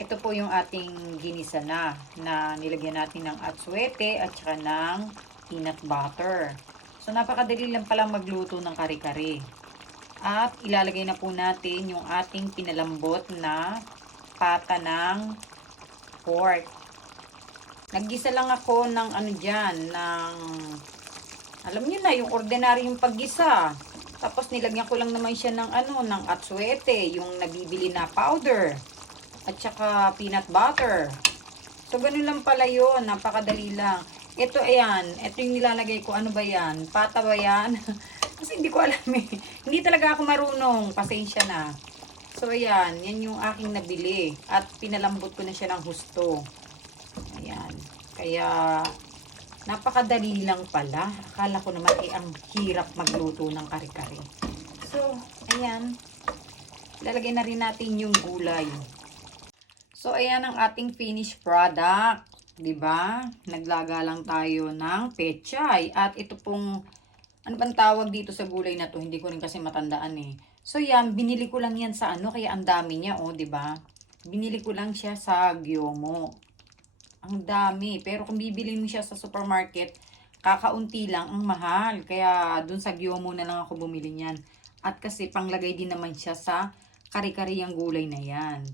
Ito po yung ating ginisa na nilagyan natin ng atsuete at saka ng peanut butter. So, napakadali lang palang magluto ng kare-kare. At ilalagay na po natin yung ating pinalambot na pata ng pork. Naggisa lang ako ng ano dyan, alam niyo na, yung ordinaryong paggisa. Tapos nilagyan ko lang naman siya ng atsuete, yung nabibili na powder. At saka peanut butter. So, ganun lang pala yun. Napakadali lang. Ito, ayan. Ito yung nilalagay ko. Ano ba yan? Pata ba yan? Kasi hindi ko alam eh. Hindi talaga ako marunong. Pasensya na. So, ayan. Yan yung aking nabili. At pinalambot ko na siya ng husto. Ayan. Kaya, napakadali lang pala. Akala ko naman ang hirap magluto ng kare-kare. So, ayan. Lalagay na rin natin yung gulay. So, ayan ang ating finished product. 'Di ba? Naglaga lang tayo ng pechay. At ito pong, ano bang tawag dito sa gulay na to? Hindi ko rin kasi matandaan eh. So, yan, binili ko lang yan sa ano, kaya ang dami niya, oh, 'di ba? Binili ko lang siya sa Gyomo. Ang dami. Pero kung bibili mo siya sa supermarket, kakaunti lang, ang mahal. Kaya, dun sa Gyomo na lang ako bumili niyan. At kasi, panglagay din naman siya sa kare-kare yung gulay na yan.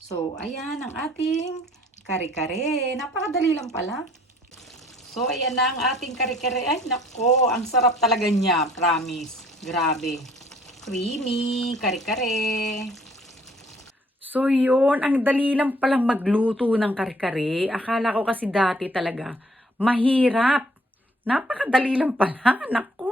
So, ayan ang ating kare-kare. Napakadali lang pala. So, ayan na ang ating kare-kare. Ay, nako, ang sarap talaga niya. Promise. Grabe. Creamy, kare-kare. So, yun. Ang dali lang palang magluto ng kare-kare. Akala ko kasi dati talaga, mahirap. Napakadali lang pala. Nako.